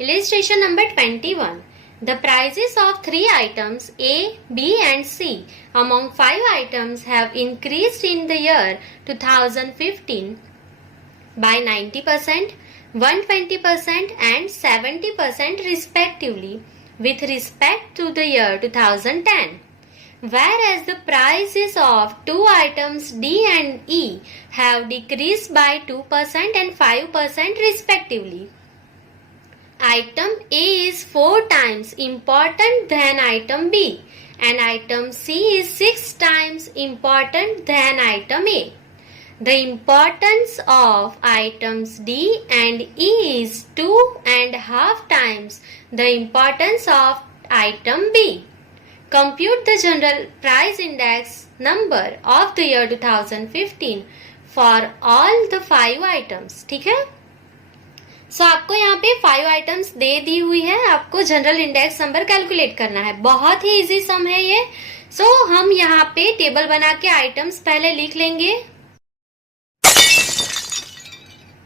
Illustration number 21. The prices of 3 items A, B and C among 5 items have increased in the year 2015 by 90%, 120% and 70% respectively with respect to the year 2010. Whereas the prices of 2 items D and E have decreased by 2% and 5% respectively. Item A is 4 times important than item B and item C is 6 times important than item A. The importance of items D and E is 2.5 times the importance of item B. Compute the general price index number of the year 2015 for all the 5 items. ठीक है? सो आपको यहाँ पे 5 items दे दी हुई है, आपको general index number calculate करना है। बहुत ही इजी सम है ये। सो हम यहाँ पे टेबल बना के आइटम्स पहले लिख लेंगे।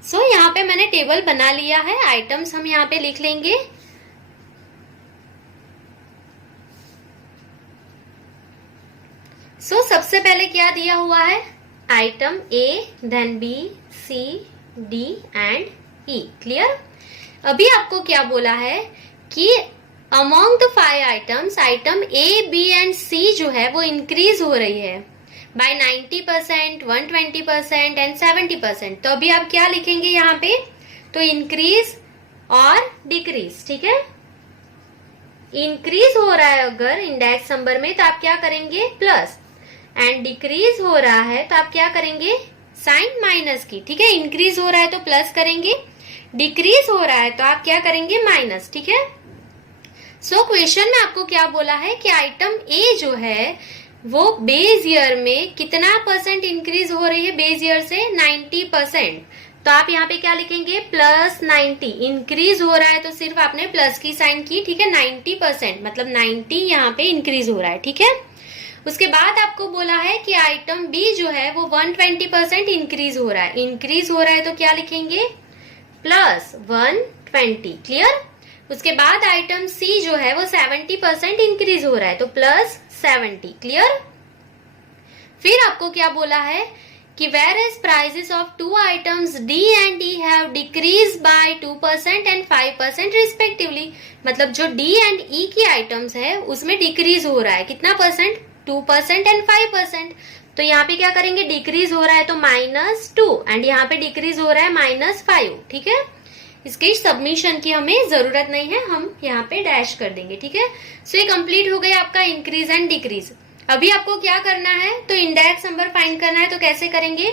सो यहाँ पे मैंने टेबल बना लिया है, आइटम्स हम यहाँ पे लिख लेंगे। सो सबसे पहले क्या दिया हुआ है? Item A, then B, C, D and E. Clear? अभी आपको क्या बोला है कि among the 5 items item A, B and C जो है वो इंक्रीज हो रही है बाय 90%, 120% एंड 70%। तो अभी आप क्या लिखेंगे यहाँ पे? तो इंक्रीज और डिक्रीज। ठीक है? इंक्रीज हो रहा है अगर इंडेक्स नंबर में तो आप क्या करेंगे? प्लस, एंड डिक्रीज हो रहा है तो आप क्या करेंगे? साइन माइनस की। ठीक है? इंक्रीज हो रहा है तो प्लस करेंगे, डिक्रीज हो रहा है तो आप क्या करेंगे? माइनस। ठीक है? सो क्वेश्चन में आपको क्या बोला है कि आइटम ए जो है वो बेस ईयर में कितना परसेंट इंक्रीज हो रही है? बेस ईयर से 90%। तो आप यहाँ पे क्या लिखेंगे? प्लस 90। इंक्रीज हो रहा है तो सिर्फ आपने प्लस की साइन की। ठीक है? 90% मतलब 90 यहाँ पे इंक्रीज हो रहा है। ठीक है? उसके बाद आपको बोला है कि आइटम बी जो है वो 120% इंक्रीज हो रहा है। इंक्रीज हो रहा है तो क्या लिखेंगे? प्लस 120। क्लियर? उसके बाद आइटम सी जो है वो 70% इंक्रीज हो रहा है तो प्लस 70। क्लियर? फिर आपको क्या बोला है कि whereas prices of 2 items D and E have decreased by 2% and 5% respectively। मतलब जो D and E की आइटम्स है उसमें डिक्रीज हो रहा है कितना परसेंट? 2% एंड 5%। तो यहाँ पे क्या करेंगे? डिक्रीज हो रहा है तो -2 एंड यहाँ पे डिक्रीज हो रहा है -5। ठीक है? इसके सबमिशन की हमें जरूरत नहीं है, हम यहाँ पे डैश कर देंगे। ठीक है? सो ये कंप्लीट हो गया आपका इंक्रीज एंड डिक्रीज। अभी आपको क्या करना है? तो इंडेक्स नंबर फाइंड करना है। तो कैसे करेंगे?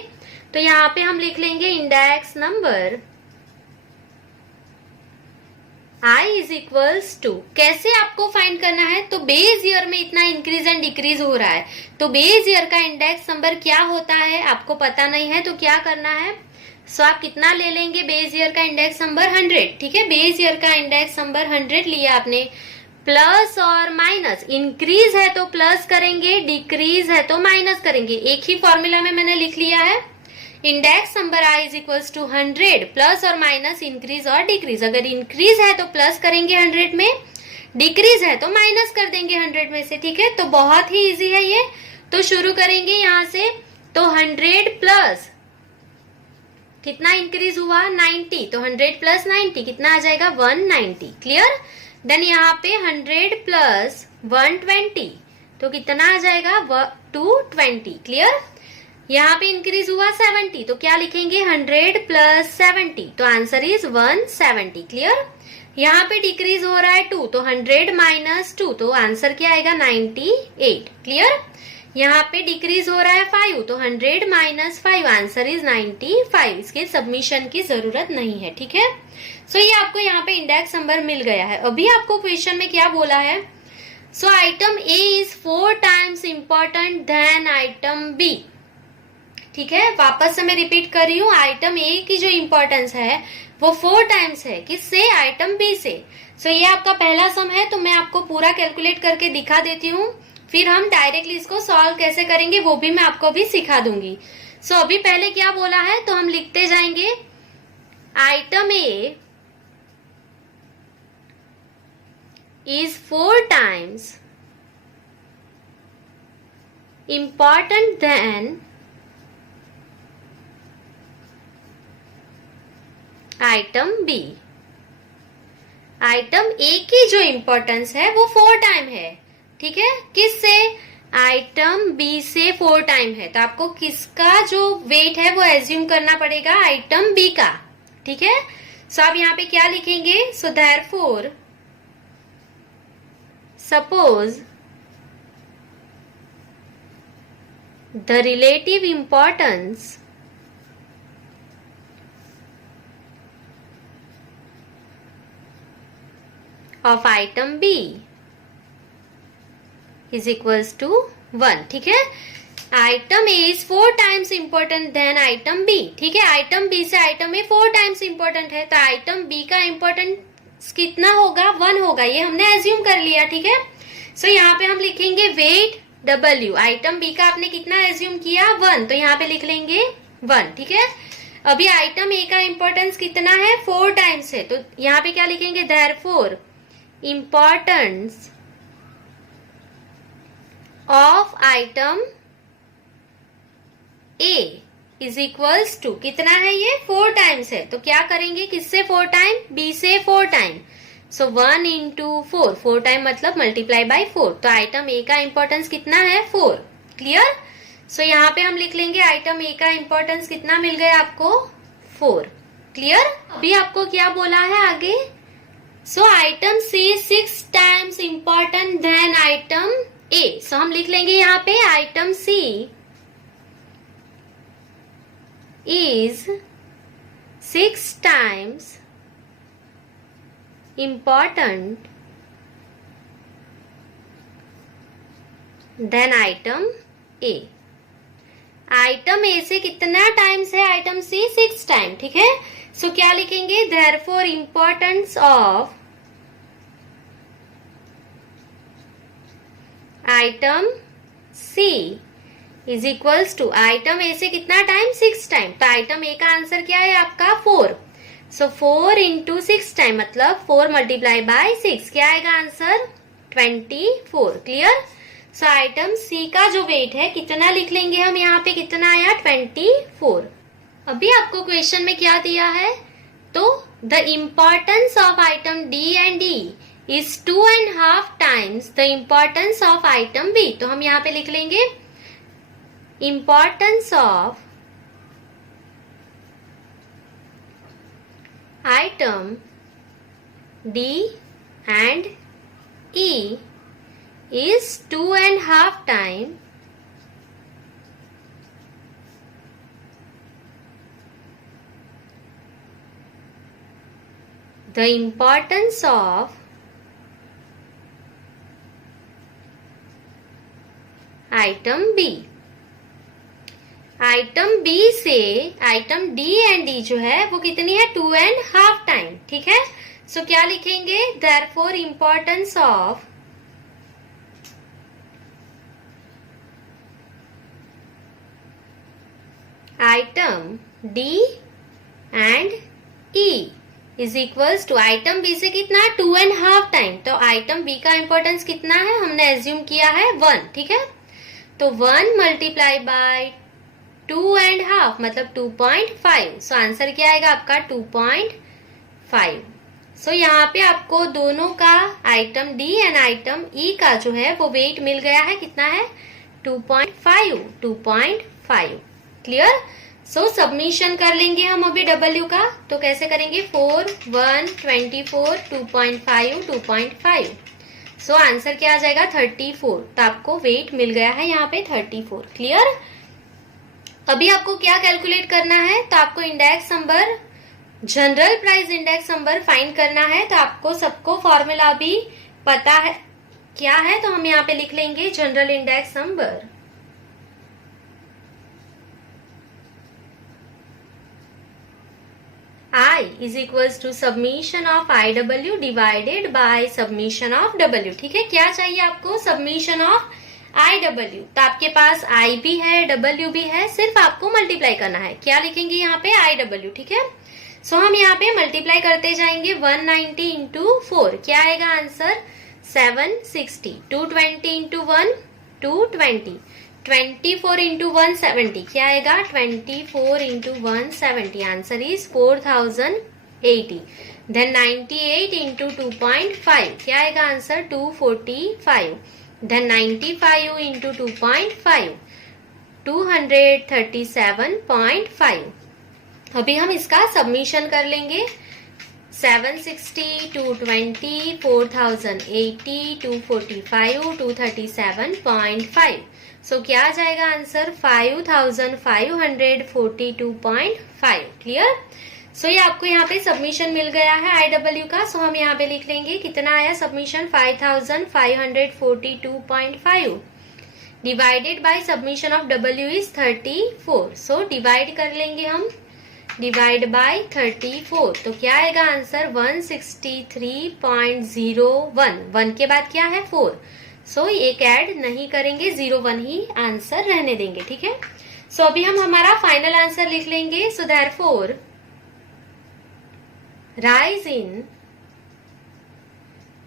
तो यहाँ पे हम लिख लेंगे index number I is equals to. कैसे आपको फाइंड करना है? तो बेस ईयर में इतना इंक्रीज एंड डिक्रीज हो रहा है तो बेस ईयर का इंडेक्स नंबर क्या होता है आपको पता नहीं है तो क्या करना है? सो आप कितना ले लेंगे? बेस ईयर का इंडेक्स नंबर 100। ठीक है? बेस ईयर का इंडेक्स नंबर 100 लिया आपने। प्लस और माइनस, इंक्रीज है तो प्लस करेंगे, डिक्रीज है तो माइनस करेंगे। एक ही फॉर्मूला में मैंने लिख लिया है। Index number I is equals to 100 plus और माइनस इंक्रीज और डिक्रीज। अगर इंक्रीज है तो प्लस करेंगे 100 में, डिक्रीज है तो माइनस कर देंगे 100 में से। ठीक है? तो बहुत ही इजी है ये। तो शुरू करेंगे यहाँ से। तो 100 प्लस कितना इंक्रीज हुआ? 90। तो 100 प्लस 90 कितना आ जाएगा? 190। क्लियर? देन यहाँ पे 100 प्लस 120 तो कितना आ जाएगा? 220। क्लियर? यहाँ पे इंक्रीज हुआ 70 तो क्या लिखेंगे? 100 प्लस 70 तो आंसर इज 170। क्लियर? यहाँ पे डिक्रीज हो रहा है 2 तो 100 माइनस 2 तो आंसर क्या आएगा? 98। क्लियर? यहाँ पे डिक्रीज हो रहा है 5 तो 100 माइनस 5 आंसर इज 95। इसके सबमिशन की जरूरत नहीं है। ठीक है? सो ये आपको यहाँ पे इंडेक्स नंबर मिल गया है। अभी आपको क्वेश्चन में क्या बोला है? So item A is 4 times important then item B. ठीक है? वापस से मैं रिपीट कर रही हूँ, आइटम ए की जो इंपॉर्टेंस है वो 4 टाइम्स है किससे? आइटम बी से। सो ये आपका पहला सम है तो मैं आपको पूरा कैलकुलेट करके दिखा देती हूँ, फिर हम डायरेक्टली इसको सॉल्व कैसे करेंगे वो भी मैं आपको भी सिखा दूंगी। सो अभी पहले क्या बोला है तो हम लिखते जाएंगे item A is 4 times important than item B. Item A की जो इंपॉर्टेंस है वो 4 टाइम है, ठीक है, किससे? आइटम बी से 4 टाइम है। तो आपको किसका जो वेट है वो एज्यूम करना पड़ेगा? आइटम बी का, ठीक है। सो आप यहाँ पे क्या लिखेंगे? So therefore suppose the relative importance of item B is equals to 1, ठीक है। Item A is 4 times important then item B, ठीक है। आइटम बी से आइटम ए 4 टाइम्स इंपॉर्टेंट है, तो आइटम बी का इंपॉर्टेंस कितना होगा? 1 होगा, ये हमने एज्यूम कर लिया, ठीक है। सो यहाँ पे हम लिखेंगे वेट W। आइटम बी का आपने कितना एज्यूम किया? 1, तो यहाँ पे लिख लेंगे 1, ठीक है। अभी आइटम ए का इंपॉर्टेंस कितना है? 4 टाइम्स है, तो यहाँ पे क्या लिखेंगे? Therefore importance of item A is equals to, कितना है ये? 4 टाइम्स है, तो क्या करेंगे? किससे 4 टाइम? बी से 4 टाइम। सो 1 इंटू 4, 4 टाइम मतलब मल्टीप्लाई बाई 4, तो आइटम ए का इंपॉर्टेंस कितना है? 4, क्लियर। सो यहाँ पे हम लिख लेंगे आइटम ए का इंपॉर्टेंस कितना मिल गया आपको? 4, क्लियर। अभी आपको क्या बोला है आगे? So item C 6 times important then item A. So हम लिख लेंगे यहाँ पे item C is 6 times important than item A. Item A से कितना टाइम्स है आइटम सी? 6 टाइम, ठीक है। सो क्या लिखेंगे? Therefore importance of item C is equals to, item A से कितना टाइम? 6 टाइम, तो आइटम ए का आंसर क्या है आपका? 4। सो 4 इंटू 6 टाइम मतलब 4 मल्टीप्लाई बाय 6, क्या आएगा आंसर? 24, क्लियर। सो आइटम सी का जो वेट है कितना लिख लेंगे हम यहाँ पे? कितना आया? 24। अभी आपको क्वेश्चन में क्या दिया है? तो the importance of item D and E is 2.5 times the importance of item B. तो हम यहाँ पे लिख लेंगे importance of item D and E is 2.5 times the importance of item B। Item B से आइटम डी एंड डी जो है वो कितनी है? 2.5 टाइम, ठीक है। सो क्या लिखेंगे? Therefore importance of item D and E is equals to, item B से कितना? 2.5 टाइम, तो आइटम बी का इंपॉर्टेंस कितना है? हमने एज्यूम किया है 1, ठीक है। तो 1 मल्टीप्लाई बाय 2.5 मतलब 2.5। सो आंसर क्या आएगा आपका? 2.5। सो यहाँ पे आपको दोनों का आइटम डी एंड आइटम ई का जो है वो वेट मिल गया है, कितना है? 2.5, क्लियर। सो सबमिशन कर लेंगे हम अभी डब्ल्यू का, तो कैसे करेंगे? 4, 1, 24, 2.5, 2.5। सो आंसर क्या आ जाएगा? 34। तो आपको वेट मिल गया है यहाँ पे 34, क्लियर। अभी आपको क्या कैलकुलेट करना है? तो आपको index number, general price index number find करना है। तो आपको सबको फॉर्मूला अभी पता है क्या है, तो हम यहाँ पे लिख लेंगे general index number. I is equals to submission of IW divided by submission of W, ठीक है। क्या चाहिए आपको? Submission of IW। तो आपके पास I भी है, W भी है, सिर्फ आपको मल्टीप्लाई करना है। क्या लिखेंगे यहाँ पे? IW, ठीक है। सो हम यहाँ पे मल्टीप्लाई करते जाएंगे 190 इंटू 4, क्या आएगा आंसर? 760, 220 into 1 220, 24 into 170 क्या आएगा 24 into 170 answer is 4080. Then 98 into 2.5 क्या आएगा आंसर 245. Then 95 into 2.5 237.5. अभी हम इसका सबमिशन कर लेंगे. 760, 220, 4080, 245, 237.5. सो क्या आ जाएगा आंसर 5542.5. क्लियर. सो ये आपको यहाँ पे सबमिशन मिल गया है IW का. सो हम यहाँ पे लिख लेंगे कितना आया submission 5542.5 divided by submission of W is 34. So divide कर लेंगे हम, डिवाइड बाय 34. तो क्या आएगा आंसर 163.01. 1 के बाद क्या है 4. सो एक ऐड नहीं करेंगे, 01 ही आंसर रहने देंगे. ठीक है. सो अभी हम हमारा फाइनल आंसर लिख लेंगे. So therefore rise in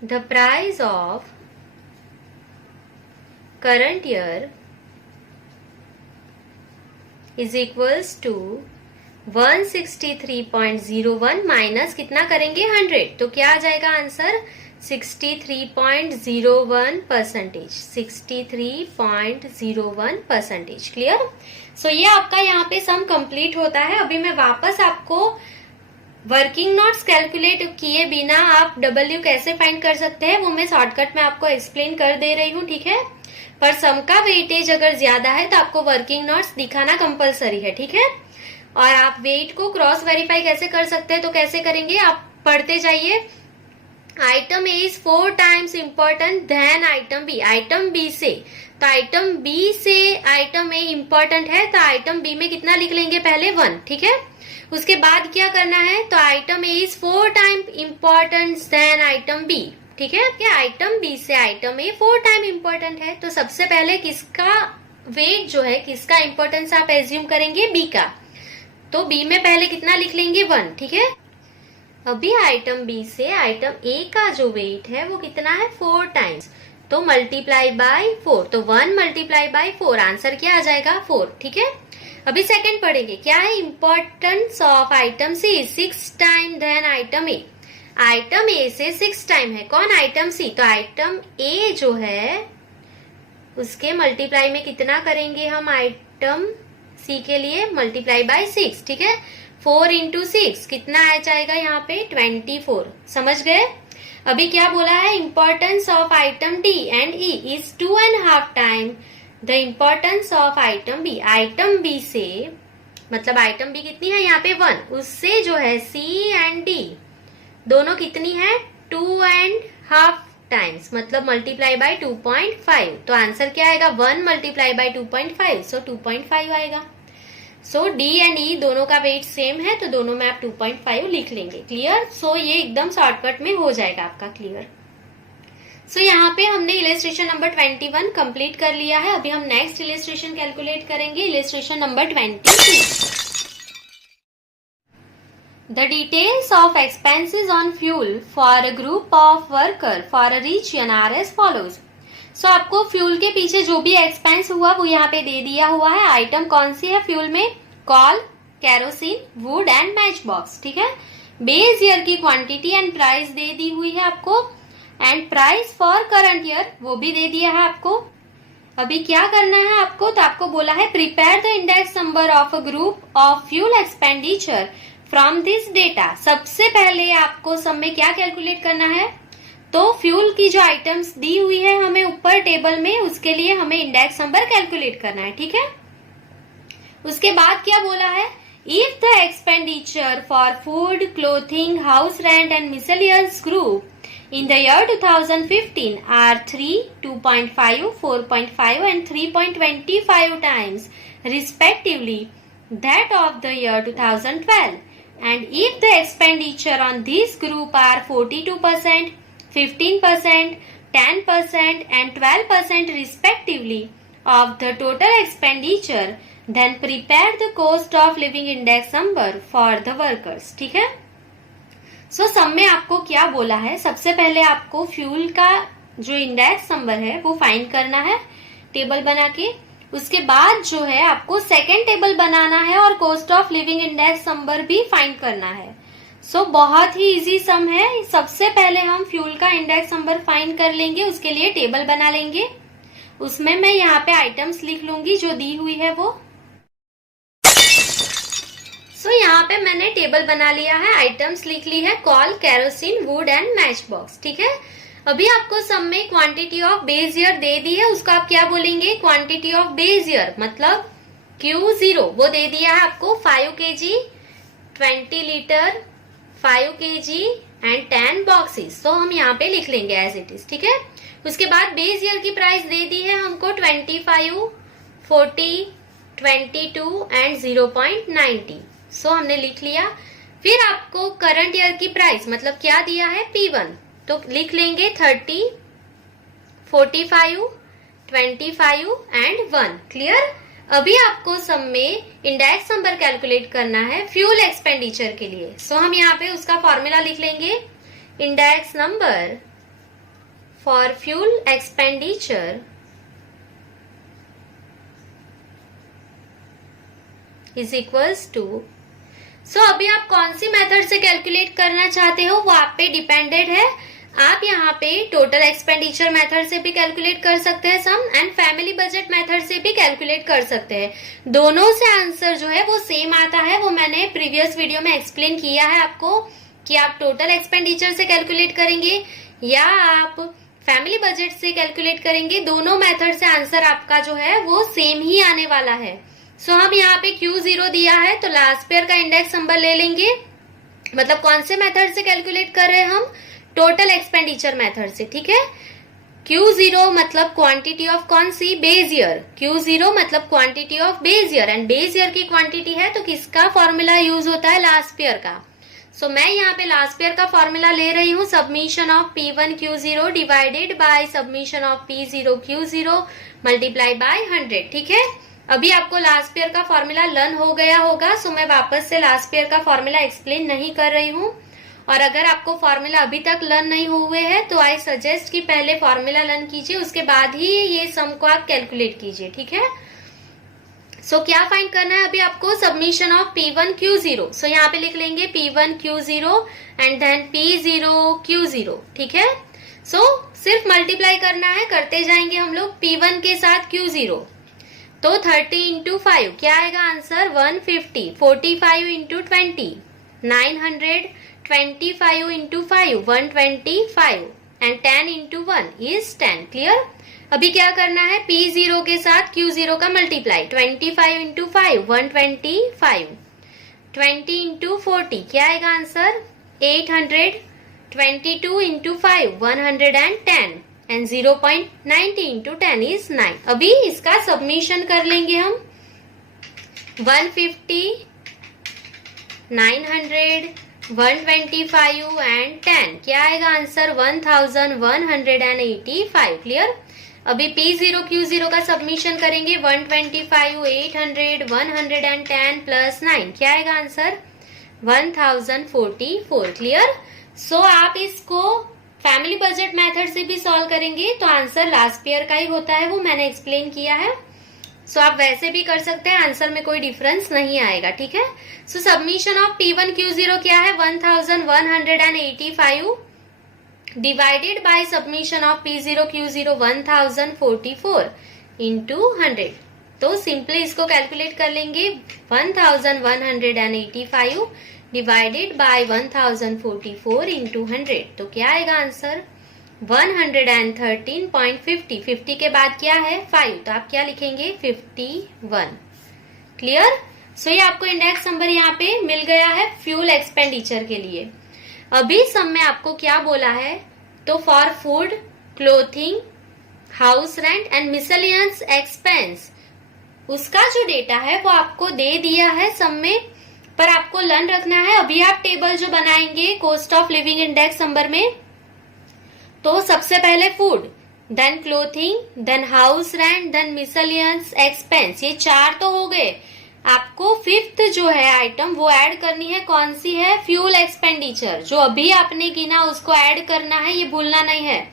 the price of current year is equals to 163.01 minus कितना करेंगे 100. तो क्या आ जाएगा आंसर 63.01%. 63.01%. क्लियर. सो ये आपका यहाँ पे सम कंप्लीट होता है. अभी मैं वापस आपको वर्किंग नोट्स कैलकुलेट किए बिना आप W कैसे फाइंड कर सकते हैं वो मैं शॉर्टकट में आपको एक्सप्लेन कर दे रही हूँ. ठीक है. पर सम का वेटेज अगर ज्यादा है तो आपको वर्किंग नोट्स दिखाना कंपलसरी है. ठीक है. और आप वेट को क्रॉस वेरीफाई कैसे कर सकते हैं तो कैसे करेंगे आप पढ़ते जाइए. Item A is 4 times important then item B. Item B से तो आइटम बी से आइटम ए इम्पोर्टेंट है तो आइटम बी में कितना लिख लेंगे पहले 1. ठीक है. उसके बाद क्या करना है तो item A is 4 times important then item B. ठीक है. क्या आइटम बी से आइटम ए 4 times इम्पोर्टेंट है तो सबसे पहले किसका वेट जो है किसका इम्पोर्टेंस आप एज्यूम करेंगे बी का. तो बी में पहले कितना लिख लेंगे 1. ठीक है. अभी आइटम बी से आइटम ए का जो वेट है वो कितना है 4 times. तो मल्टीप्लाई बाय 4. तो 1 मल्टीप्लाई बाय 4 आंसर क्या आ जाएगा 4. ठीक है. अभी सेकंड पढ़ेंगे. क्या है importance of item C 6 times than item A. Item A से 6 times है कौन आइटम सी. तो आइटम ए जो है उसके मल्टीप्लाई में कितना करेंगे हम आइटम सी के लिए मल्टीप्लाई बाय 6. ठीक है. 4 into 6 कितना आ जाएगा यहाँ पे 24. समझ गए. अभी क्या बोला है importance of item D and E is 2.5 times the importance of item B. Item B से मतलब आइटम बी कितनी है यहाँ पे 1. उससे जो है सी एंड डी दोनों कितनी है 2.5 times मतलब मल्टीप्लाई बाय 2.5. तो आंसर क्या आएगा 1 मल्टीप्लाई बाय 2.5. सो 2.5 आएगा. सो डी एंड ई दोनों का वेट सेम है तो दोनों में आप 2.5 लिख लेंगे. क्लियर. सो ये एकदम शॉर्टकट में हो जाएगा आपका. क्लियर. सो यहाँ पे हमने इलिस्ट्रेशन नंबर 21 कंप्लीट कर लिया है. अभी हम नेक्स्ट इलिस्ट्रेशन कैलकुलेट करेंगे. Illustration number 22. The details of expenses on fuel for a group of worker for a region are as follows. So आपको फ्यूल के पीछे जो भी एक्सपेंस हुआ वो यहाँ पे दे दिया हुआ है. आइटम कौन सी है फ्यूल में call, kerosene, would and match box. ठीक है. बेस ईयर की क्वांटिटी एंड प्राइस दे दी हुई है आपको and price for current year वो भी दे दिया है आपको. अभी क्या करना है आपको तो आपको बोला है prepare the index number of a group of fuel expenditure from this data. सबसे पहले आपको सब में क्या कैलकुलेट करना है तो फ्यूल की जो आइटम्स दी हुई है हमें ऊपर टेबल में उसके लिए हमें इंडेक्स नंबर कैलकुलेट करना है. ठीक है. उसके बाद क्या बोला है if the expenditure for food, clothing, house rent and miscellaneous group in the year 2015 are 3, 2.5, 4.5 and 3.25 times respectively that of the year 2012, and if the expenditure on this group are 42%, 15%, 10% and 12% respectively of the total expenditure, then prepare the cost of living index number for the workers. ठीक है. सो सब में आपको क्या बोला है सबसे पहले आपको फ्यूल का जो इंडेक्स नंबर है वो फाइंड करना है टेबल बना के। उसके बाद जो है आपको सेकेंड टेबल बनाना है और cost of living index number भी फाइंड करना है। सो बहुत ही इजी सम है। सबसे पहले हम फ्यूल का इंडेक्स नंबर फाइंड कर लेंगे, उसके लिए टेबल बना लेंगे। उसमें मैं यहाँ पे आइटम्स लिख लूंगी जो दी हुई है वो। सो यहाँ पे मैंने टेबल बना लिया है, आइटम्स लिख ली है, call, kerosene, would and match box. ठीक है। अभी आपको सम में क्वांटिटी ऑफ बेस ईयर दे दी है, उसको आप क्या बोलेंगे, क्वांटिटी ऑफ बेस ईयर मतलब Q0 वो दे दिया है आपको 5 kg, 20 litre, 5 kg and 10 boxes. तो हम यहाँ पे लिख लेंगे एज इट इज। ठीक है। उसके बाद बेस ईयर की प्राइस दे दी है हमको 25, 40, 22 एंड 0.90। सो हमने लिख लिया। फिर आपको करंट ईयर की प्राइस मतलब क्या दिया है P1, तो लिख लेंगे 30, 45, 25 एंड 1। क्लियर। अभी आपको सम में इंडेक्स नंबर कैलकुलेट करना है फ्यूल एक्सपेंडिचर के लिए। सो हम यहाँ पे उसका फॉर्मूला लिख लेंगे, index number for fuel expenditure is equals to. So अभी आप कौन सी मेथड से कैलकुलेट करना चाहते हो वो आप पे डिपेंडेड है। आप यहाँ पे टोटल एक्सपेंडिचर मेथड से भी कैलकुलेट कर सकते हैं सम, एंड फैमिली बजट मेथड से भी कैलकुलेट कर सकते हैं। दोनों से आंसर जो है वो सेम आता है, वो मैंने प्रीवियस वीडियो में एक्सप्लेन किया है आपको कि आप टोटल एक्सपेंडिचर से कैलकुलेट करेंगे या आप फैमिली बजट से कैलकुलेट करेंगे। दोनों मेथड से आंसर आपका जो है वो सेम ही आने वाला है। सो हम यहाँ पे Q0 दिया है तो लास्ट पेयर का इंडेक्स नंबर ले लेंगे। मतलब कौन से मेथड से कैलकुलेट कर रहे हैं हम, टोटल एक्सपेंडिचर मेथड से। ठीक है। Q0 मतलब क्वांटिटी ऑफ कौन सी, बेस ईयर। Q0 मतलब quantity of base year, and base year की क्वांटिटी है तो किसका फॉर्मूला यूज होता है, लास्ट पेयर का। सो मैं यहाँ पे लास्ट पेयर का फॉर्मूला ले रही हूँ, submission of P1 Q0 divided by submission of P0 Q0 multiply by 100। ठीक है। अभी आपको लास्ट पेयर का फॉर्मूला लर्न हो गया होगा, सो मैं वापस से लास्ट पेयर का फॉर्मूला एक्सप्लेन नहीं कर रही हूँ। और अगर आपको फॉर्मूला अभी तक लर्न नहीं हुए हैं तो आई सजेस्ट कि पहले फॉर्मूला लर्न कीजिए, उसके बाद ही ये सम को आप कैलकुलेट कीजिए। ठीक है। सो क्या फाइंड करना है अभी आपको, सबमिशन ऑफ P1 Q0। सो यहाँ पे लिख लेंगे P1 Q0 and then P0 Q0। ठीक है। सो सिर्फ मल्टीप्लाई करना है, करते जाएंगे हम लोग P1 के साथ Q0। तो 30 इंटू 5 क्या आएगा answer, 150, 45 into 20 900, 25 into 5 125 and 10 into 1 is 10। Clear. अभी क्या करना है, P0 के साथ Q0 का मल्टीप्लाई, 25 इंटू 5 125, 20 इंटू 40 क्या आएगा answer 800, 22 into 5 110 and 0.90 into 10 is 9। अभी इसका सबमिशन कर लेंगे हम, 150, 900, 125 एंड 10 क्या आएगा आंसर 1185। क्लियर। अभी P0 Q0 का सबमिशन करेंगे, 125, 800, 110 प्लस 9 क्या आएगा आंसर 1044। क्लियर। सो आप इसको फैमिली बजट मेथड से भी सॉल्व करेंगे तो आंसर लास्ट पेयर का ही होता है, वो मैंने एक्सप्लेन किया है। सो आप वैसे भी कर सकते हैं, आंसर में कोई डिफरेंस नहीं आएगा। ठीक है। सो सबमिशन ऑफ P1 Q0 क्या है 1185 divided by submission of P0 Q0 1044 into 100। तो सिंपली इसको कैलकुलेट कर लेंगे, 1185 डिवाइडेड बाय 1044 इंटू 100। तो क्या आएगा आंसर 113.50। 50 के बाद क्या है 5, तो आप क्या लिखेंगे 51। क्लियर। सो ये आपको इंडेक्स नंबर यहाँ पे मिल गया है फ्यूल एक्सपेंडिचर के लिए। अभी सम में आपको क्या बोला है, तो for food, clothing, house rent and miscellaneous expense, उसका जो डेटा है वो आपको दे दिया है सम में, पर आपको लर्न रखना है। अभी आप टेबल जो बनाएंगे cost of living index number में, तो सबसे पहले food, then clothing, then house rent, then miscellaneous expense, ये 4 तो हो गए। आपको 5th जो है आइटम वो ऐड करनी है, कौन सी है, फ्यूल एक्सपेंडिचर। जो अभी आपने गिना उसको ऐड करना है, ये भूलना नहीं है।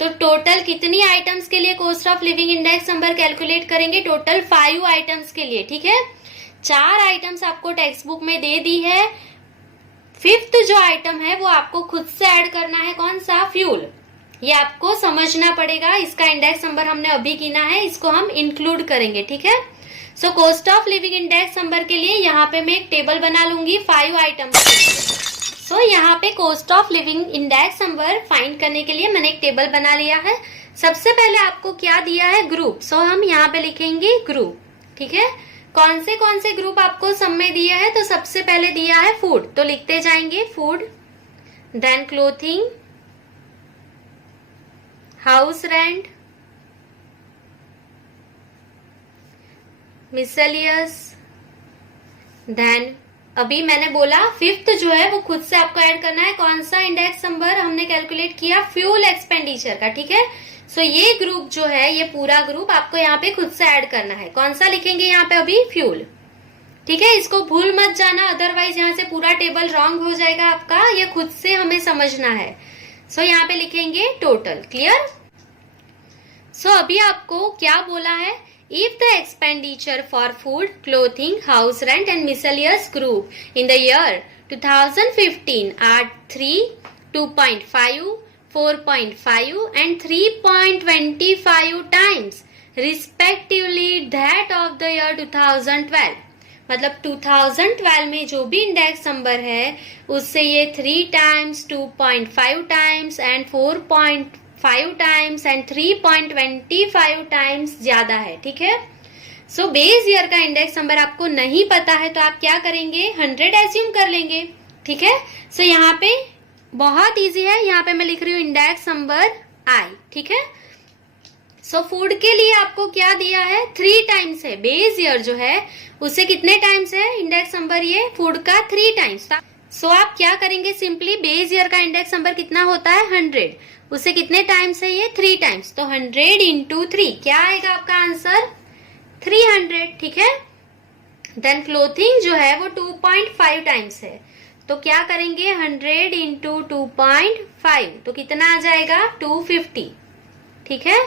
तो टोटल कितनी आइटम्स के लिए cost of living index number calculate करेंगे? टोटल 5 आइटम्स के लिए, ठीक है। 4 आइटम्स आपको टेक्स्ट बुक में दे दी है। 5th जो आइटम है वो आपको खुद से ऐड करना है। कौन सा? फ्यूल। ये आपको समझना पड़ेगा। इसका इंडेक्स नंबर हमने अभी गिना है, इसको हम इंक्लूड करेंगे, ठीक है। So cost of living index number के लिए यहाँ पे मैं एक टेबल बना लूंगी 5 आइटम्स के लिए। सो यहाँ पे cost of living index number find करने के लिए मैंने एक टेबल बना लिया है। सबसे पहले आपको क्या दिया है? ग्रुप। सो हम यहाँ पे लिखेंगे ग्रुप, ठीक है। कौन से ग्रुप आपको सब में दिया है? तो सबसे पहले दिया है फूड, तो लिखते जाएंगे food, then clothing, house rent, miscellaneous, then अभी मैंने बोला 5th जो है वो खुद से आपको ऐड करना है। कौन सा इंडेक्स नंबर हमने कैलकुलेट किया? फ्यूल एक्सपेंडिचर का, ठीक है। सो ये ग्रुप जो है, ये पूरा ग्रुप आपको यहाँ पे खुद से ऐड करना है। कौन सा लिखेंगे यहाँ पे? अभी फ्यूल, ठीक है। इसको भूल मत जाना, अदरवाइज यहाँ से पूरा टेबल रॉन्ग हो जाएगा आपका। ये खुद से हमें समझना है। सो यहाँ पे लिखेंगे टोटल। क्लियर? सो अभी आपको क्या बोला है? If the expenditure for food, clothing, house rent and miscellaneous group in the year 2015 are 3, 2.5, 4.5 and 3.25 times respectively that of the year 2012, मतलब 2012 में जो भी इंडेक्स नंबर है उससे ये 3 times, 2.5 times and 4.5 times and 3.25 times ज्यादा है, ठीक है। सो बेस ईयर का इंडेक्स नंबर आपको नहीं पता है तो आप क्या करेंगे? 100 एज्यूम कर लेंगे, ठीक है। सो यहाँ पे बहुत इजी है। यहाँ पे मैं लिख रही हूँ इंडेक्स नंबर आई, ठीक है। सो फूड के लिए आपको क्या दिया है? 3 टाइम्स है। बेस ईयर जो है उससे कितने टाइम्स है इंडेक्स नंबर? ये फूड का 3 टाइम्स। सो आप क्या करेंगे? सिंपली बेस ईयर का इंडेक्स नंबर कितना होता है? 100। उससे कितने टाइम्स है? ये 3 टाइम्स। तो 100 इंटू 3 क्या आएगा आपका आंसर? 300, ठीक है। देन क्लोथिंग जो है वो 2.5 टाइम्स है, तो क्या करेंगे? 100 इंटू 2.5 तो कितना आ जाएगा? 250, ठीक है।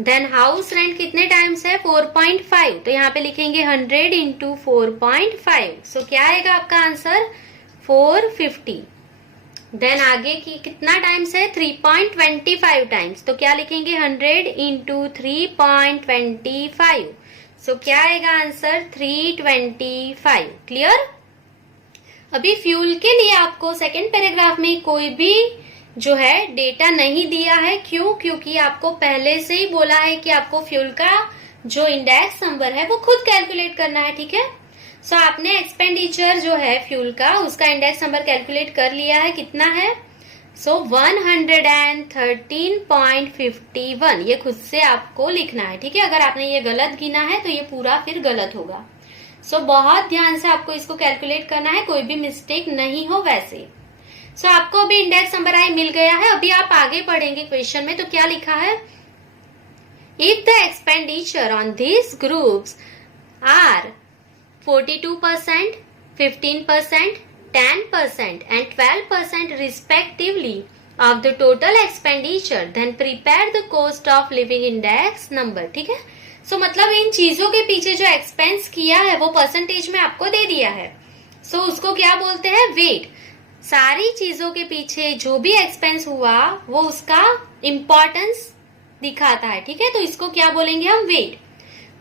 देन हाउस रेंट कितने टाइम्स है? 4.5, तो यहाँ पे लिखेंगे 100 इंटू 4.5। सो क्या आएगा आपका आंसर? 450। देन आगे की कितना टाइम्स है? 3.25 टाइम्स, तो क्या लिखेंगे? 100 इंटू 3.25। सो क्या आएगा आंसर? 325। क्लियर? अभी फ्यूल के लिए आपको सेकेंड पैराग्राफ में कोई भी जो है डेटा नहीं दिया है। क्यों? क्योंकि आपको पहले से ही बोला है कि आपको फ्यूल का जो इंडेक्स नंबर है वो खुद कैलकुलेट करना है, ठीक है। सो आपने एक्सपेंडिचर जो है फ्यूल का उसका इंडेक्स नंबर कैलकुलेट कर लिया है। कितना है? सो 113.51 ये खुद से आपको लिखना है, ठीक है। अगर आपने ये गलत गिना है तो ये पूरा फिर गलत होगा। सो बहुत ध्यान से आपको इसको कैलकुलेट करना है, कोई भी मिस्टेक नहीं हो वैसे। सो आपको अभी इंडेक्स नंबर आई मिल गया है। अभी आप आगे पढ़ेंगे क्वेश्चन में, तो क्या लिखा है? If the expenditure on this groups are 42%, 15%, 10% and 12% respectively of the total expenditure, then prepare the cost of living index number, ठीक है। सो मतलब इन चीजों के पीछे जो एक्सपेंस किया है वो परसेंटेज में आपको दे दिया है। सो उसको क्या बोलते हैं? वेट। सारी चीजों के पीछे जो भी एक्सपेंस हुआ वो उसका इम्पोर्टेंस दिखाता है, ठीक है। तो इसको क्या बोलेंगे हम? वेट।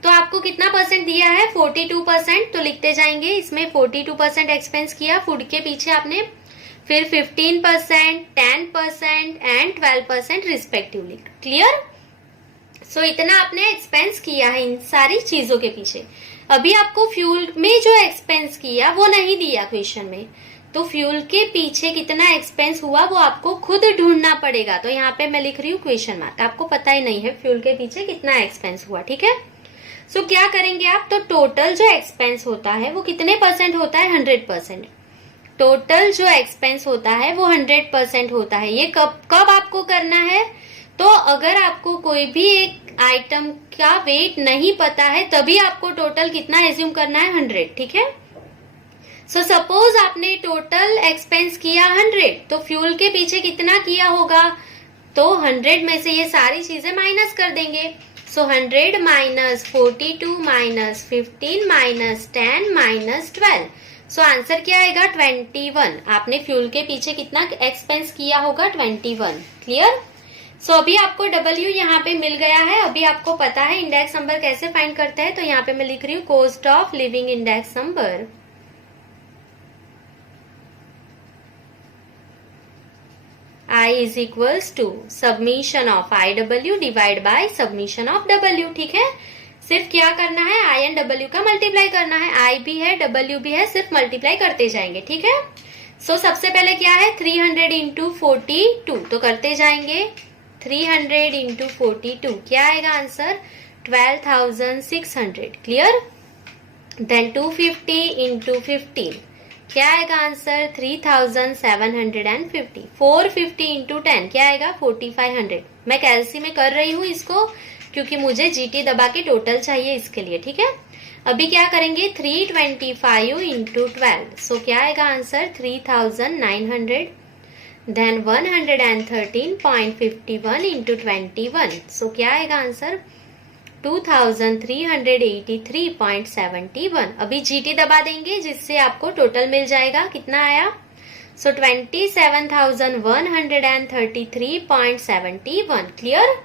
तो आपको कितना परसेंट दिया है? 42%, तो लिखते जाएंगे इसमें 42% एक्सपेंस किया फूड के पीछे आपने, फिर 15%, 10% एंड 12% रिस्पेक्टिवली। क्लियर? सो इतना आपने एक्सपेंस किया है इन सारी चीजों के पीछे। अभी आपको फ्यूल में जो एक्सपेंस किया वो नहीं दिया क्वेश्चन में, तो फ्यूल के पीछे कितना एक्सपेंस हुआ वो आपको खुद ढूंढना पड़ेगा। तो यहाँ पे मैं लिख रही हूँ क्वेश्चन मार्क। आपको पता ही नहीं है फ्यूल के पीछे कितना एक्सपेंस हुआ, ठीक है। सो क्या करेंगे आप? तो टोटल जो एक्सपेंस होता है वो कितने परसेंट होता है? 100%। टोटल जो एक्सपेंस होता है वो 100% होता है। ये कब आपको करना है? तो अगर आपको कोई भी एक आइटम का वेट नहीं पता है तभी आपको टोटल कितना एज्यूम करना है? 100, ठीक है। सो सपोज आपने टोटल एक्सपेंस किया 100, तो फ्यूल के पीछे कितना किया होगा? तो 100 में से ये सारी चीजें माइनस कर देंगे। सो 100 minus 42 minus 15 minus 10 minus 12। So answer क्या आएगा 21। आपने फ्यूल के पीछे कितना एक्सपेंस किया होगा 21। क्लियर। सो अभी आपको W यहाँ पे मिल गया है। अभी आपको पता है इंडेक्स नंबर कैसे फाइंड करते हैं, तो यहाँ पे मैं लिख रही हूँ cost of living index number I is equals to submission of IW divide by submission of W। ठीक है, सिर्फ क्या करना है, I एंड W का मल्टीप्लाई करना है। I भी है W भी है, सिर्फ मल्टीप्लाई करते जाएंगे। ठीक है। सो सबसे पहले क्या है 300 इंटू 42, तो करते जाएंगे 300 इंटू 42 क्या आएगा आंसर 12,600। क्लियर। देन 250 इंटू 15 क्या आएगा आंसर 3,750। 450 इंटू 10 क्या आएगा 4,500। मैं कैलसी में कर रही हूँ इसको क्योंकि मुझे GT दबा के टोटल चाहिए इसके लिए। ठीक है। अभी क्या करेंगे 325 इंटू 12, सो क्या आएगा आंसर 3,900। देन 113.51 इंटू 21, सो क्या आएगा आंसर 2,383.71। अभी GT दबा देंगे जिससे आपको टोटल मिल जाएगा। कितना आया, सो 27,133.71। क्लियर।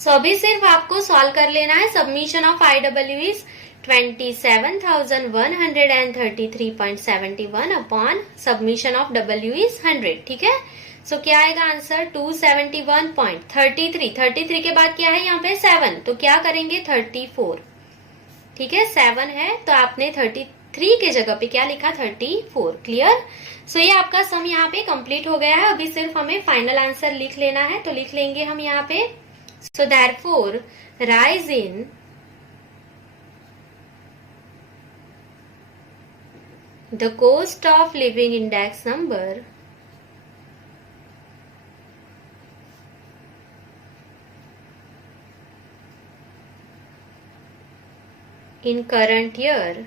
सो अभी सिर्फ आपको सॉल्व कर लेना है। Submission of IW is 27,133.71 upon submission of W is 100। ठीक है। सो क्या आएगा आंसर 271.33। 33 के बाद क्या है यहाँ पे 7, तो क्या करेंगे 34। ठीक है, 7 है तो आपने 33 के जगह पे क्या लिखा 34। क्लियर। सो ये आपका सम यहाँ पे कंप्लीट हो गया है। अभी सिर्फ हमें फाइनल आंसर लिख लेना है, तो लिख लेंगे हम यहाँ पे। सो therefore rise in the cost of living index number in current year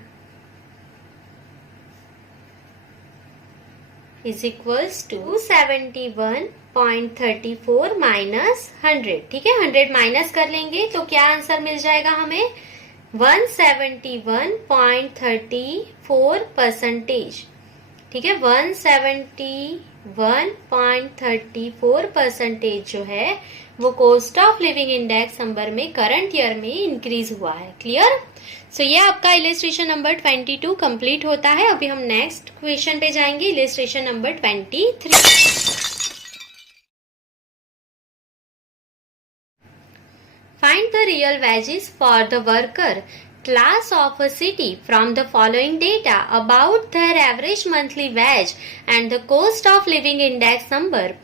is equals to 71.34 minus 100। ठीक है, 100 माइनस कर लेंगे तो क्या आंसर मिल जाएगा हमें 171.34%। ठीक है, 171.34% जो है वो cost of living index number में करंट ईयर में इंक्रीज हुआ है। क्लियर। सो ये आपका इलिस्ट्रेशन नंबर 22 कंप्लीट होता है। अभी हम नेक्स्ट क्वेश्चन पे जाएंगे, illustration number 23। Find the real wages for the worker class of a city from the following data about their average monthly wage and the cost of living index number.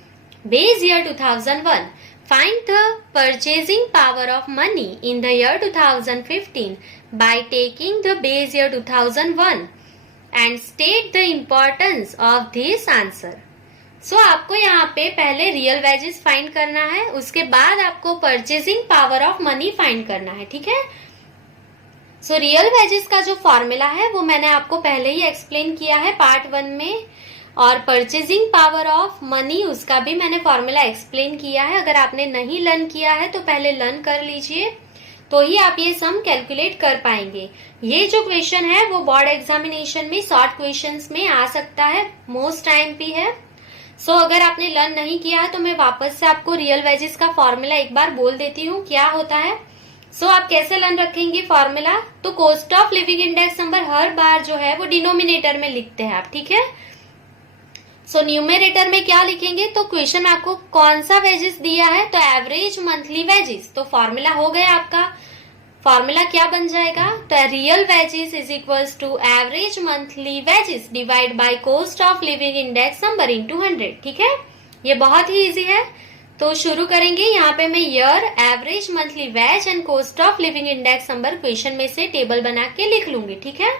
Base year 2001. Find the purchasing power of money in the year 2015 by taking the base year 2001 and state the importance of this answer. सो आपको यहाँ पे पहले real wages find करना है, उसके बाद आपको purchasing power of money find करना है। ठीक है। सो रियल वेजेस का जो फॉर्मूला है वो मैंने आपको पहले ही एक्सप्लेन किया है पार्ट 1 में, और परचेजिंग पावर ऑफ मनी उसका भी मैंने फॉर्मूला एक्सप्लेन किया है। अगर आपने नहीं लर्न किया है तो पहले लर्न कर लीजिए, तो ही आप ये सम कैलकुलेट कर पाएंगे। ये जो क्वेश्चन है वो बोर्ड एग्जामिनेशन में शॉर्ट क्वेश्चंस में आ सकता है, मोस्ट टाइम भी है। सो अगर आपने लर्न नहीं किया है तो मैं वापस से आपको रियल वेजेस का फॉर्मूला एक बार बोल देती हूँ क्या होता है। सो आप कैसे लर्न रखेंगे फॉर्मूला, तो cost of living index number हर बार जो है वो डिनोमिनेटर में लिखते हैं आप। ठीक है। सो न्यूमेरेटर में क्या लिखेंगे, तो क्वेश्चन में आपको कौन सा वेजेस दिया है, तो एवरेज मंथली वेजेस, तो फॉर्मूला हो गया आपका। फॉर्मूला क्या बन जाएगा, तो real wages is equals to average monthly wages divide by cost of living index number into 100। ठीक है, ये बहुत ही इजी है। तो शुरू करेंगे। यहाँ पे मैं year, average monthly wage and cost of living index number question में से टेबल बना के लिख लूंगी। ठीक है।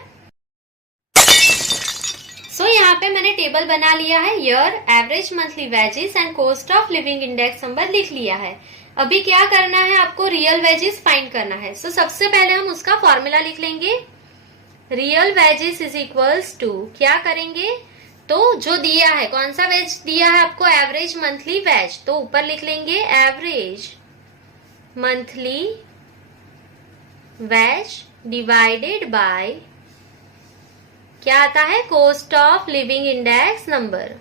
सो यहाँ पे मैंने टेबल बना लिया है, year, average monthly wages and cost of living index number लिख लिया है। अभी क्या करना है, आपको रियल वेजेस फाइंड करना है। सो सबसे पहले हम उसका फॉर्मूला लिख लेंगे। Real wages is equals to क्या करेंगे, तो जो दिया है, कौन सा वेज दिया है आपको, एवरेज मंथली वेज, तो ऊपर लिख लेंगे average monthly wage divided by क्या आता है, cost of living index number.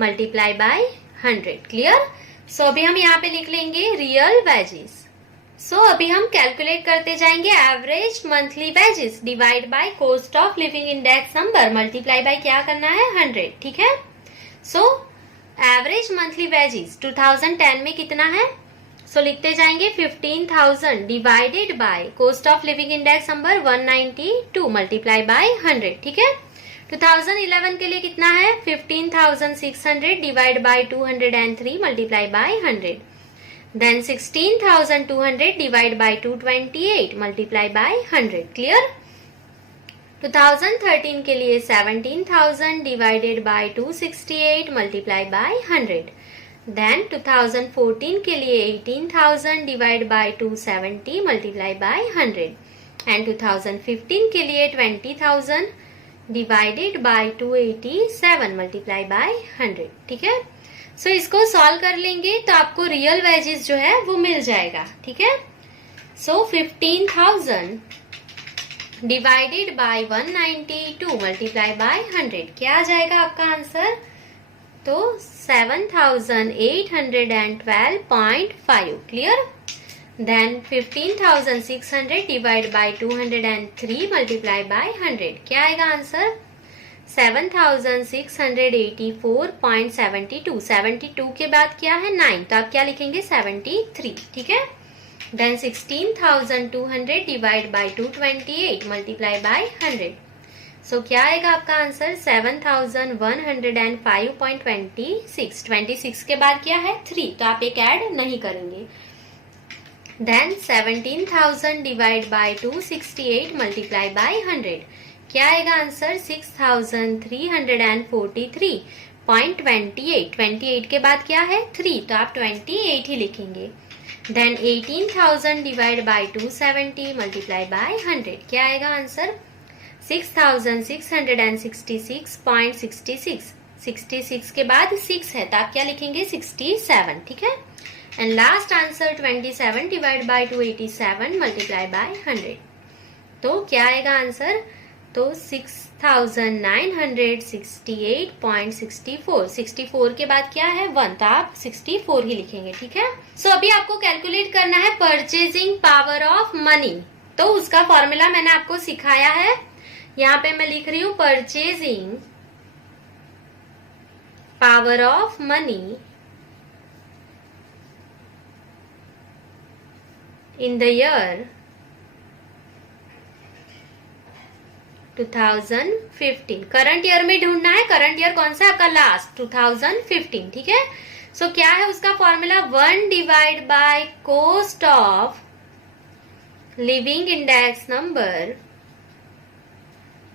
Multiply by 100। Clear. So अभी हम यहाँ पे लिख लेंगे रियल वेजेस। सो अभी हम कैलकुलेट करते जाएंगे average monthly wages divide by cost of living index number multiply bye क्या करना है, 100। ठीक है। सो एवरेज मंथली वेजेस 2010 में कितना है, सो लिखते जाएंगे 15,000 divided by cost of living index number 192 multiply by 100। ठीक है। 2011 के लिए कितना है, 15,600 divide by 203 multiply by 100। Then 16,200 divide by 228 multiply by 100। Clear. 2013 के लिए 17,000 divided by 268 multiply by 100। Then 2014 के लिए 18,000 divide by 270 multiply by 100 and 2015 के लिए 20,000 डिवाइडेड बाय 287 मल्टीप्लाई बाय 100। ठीक है। सो इसको सॉल्व कर लेंगे तो आपको रियल वेजेस जो है वो मिल जाएगा। ठीक है। So 15,000 divided by 192 multiply by 100 क्या आ जाएगा आपका आंसर, तो 7,812.5। Clear. Then 15,600 divide by 203 multiply by 100 क्या आएगा आंसर, 7,684.72। 72 के बाद क्या है 9, तो आप क्या लिखेंगे 73। ठीक है। Then 16,200 divide by 228 multiply by 100 so क्या आएगा आपका आंसर, 7,105.26। 26 के बाद क्या है 3, तो आप एक ऐड नहीं करेंगे। Then 17,000 divide by 268 multiply by 100 क्या आएगा आंसर, 6,343.28। 28 के बाद क्या है 3, तो आप 28 ही लिखेंगे। Then 18,000 divide by 270 multiply by 100 क्या आएगा आंसर, 6,666.66। 66 के बाद 6 है तो आप क्या लिखेंगे 67। ठीक है। And last answer 27 divide by 287 multiply by 100 तो क्या आएगा आंसर, तो 6,968.64। 64 के बाद क्या है 1, तो आप 64 ही लिखेंगे। ठीक है। सो अभी आपको कैलकुलेट करना है परचेजिंग पावर ऑफ मनी, तो उसका फॉर्मूला मैंने आपको सिखाया है। यहाँ पे मैं लिख रही हूँ purchasing power of money in the year 2015। Current year में ढूंढना है, करंट ईयर कौन सा आपका लास्ट 2015। ठीक है। सो क्या है उसका formula, 1 divide by cost of living index number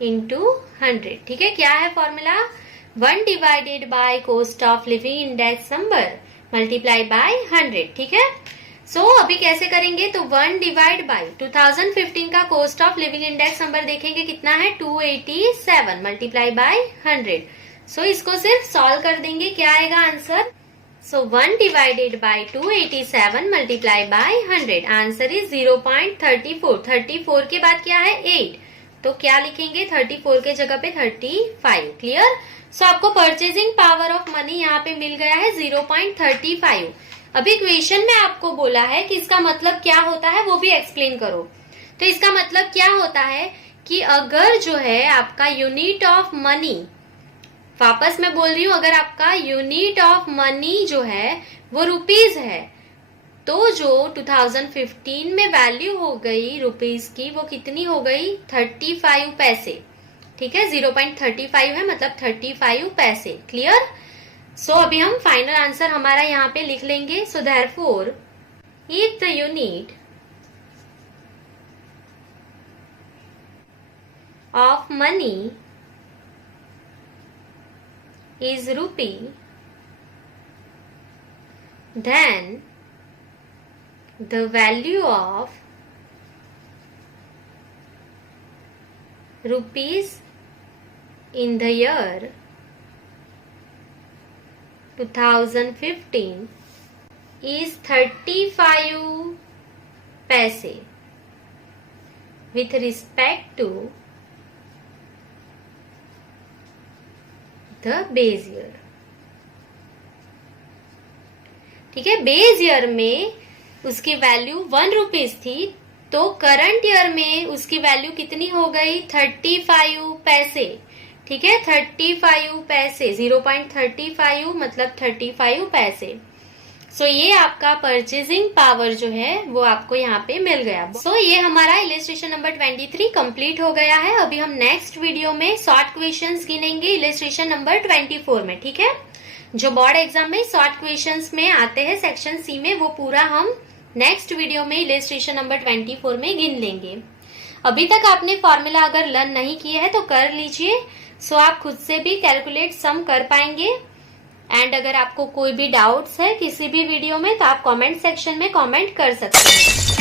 into 100। ठीक है। क्या है formula, 1 divided by cost of living index number multiply by 100। ठीक है। सो अभी कैसे करेंगे, तो 1 डिवाइड बाय 2015 का cost of living index number देखेंगे कितना है 287 मल्टीप्लाई बाय 100। सो इसको सिर्फ सॉल्व कर देंगे, क्या आएगा answer, so 1 divided by 287 multiply by 100 answer is 0.34। 34 के बाद क्या है 8, तो क्या लिखेंगे 34 के जगह पे 35। क्लियर। सो आपको परचेजिंग पावर ऑफ मनी यहाँ पे मिल गया है 0.35। अभी क्वेश्चन में आपको बोला है कि इसका मतलब क्या होता है वो भी एक्सप्लेन करो। तो इसका मतलब क्या होता है कि अगर जो है आपका यूनिट ऑफ मनी, वापस मैं बोल रही हूँ, अगर आपका यूनिट ऑफ मनी जो है वो रुपीज है, तो जो 2015 में वैल्यू हो गई रुपीज की वो कितनी हो गई 35 पैसे। ठीक है। 0.35 है मतलब 35 पैसे। क्लियर। सो अभी हम फाइनल आंसर हमारा यहाँ पे लिख लेंगे। So therefore if the unit of money is rupee, then the value of rupees in the year 2015 is 35 paise with respect to the base year. ठीक है, बेस ईयर में उसकी वैल्यू 1 रुपीज थी, तो करंट ईयर में उसकी value कितनी हो गई? 35 पैसे। ठीक है, 35 पैसे, 0.35 मतलब 35 पैसे। सो ये आपका परचेजिंग पावर जो है वो आपको यहाँ पे मिल गया। सो ये हमारा इलिस्ट्रेशन नंबर 23 कंप्लीट हो गया है। अभी हम नेक्स्ट वीडियो में शॉर्ट क्वेश्चंस गिनेंगे इलिस्ट्रेशन नंबर 24 में। ठीक है, जो बोर्ड एग्जाम में शॉर्ट क्वेश्चंस में आते हैं सेक्शन सी में, वो पूरा हम नेक्स्ट वीडियो में इलिस्ट्रेशन नंबर 24 में गिन लेंगे। अभी तक आपने फॉर्मूला अगर लर्न नहीं किया है तो कर लीजिए, सो आप खुद से भी कैलकुलेट सम कर पाएंगे। एंड अगर आपको कोई भी डाउट्स है किसी भी वीडियो में तो आप कमेंट सेक्शन में कमेंट कर सकते हैं।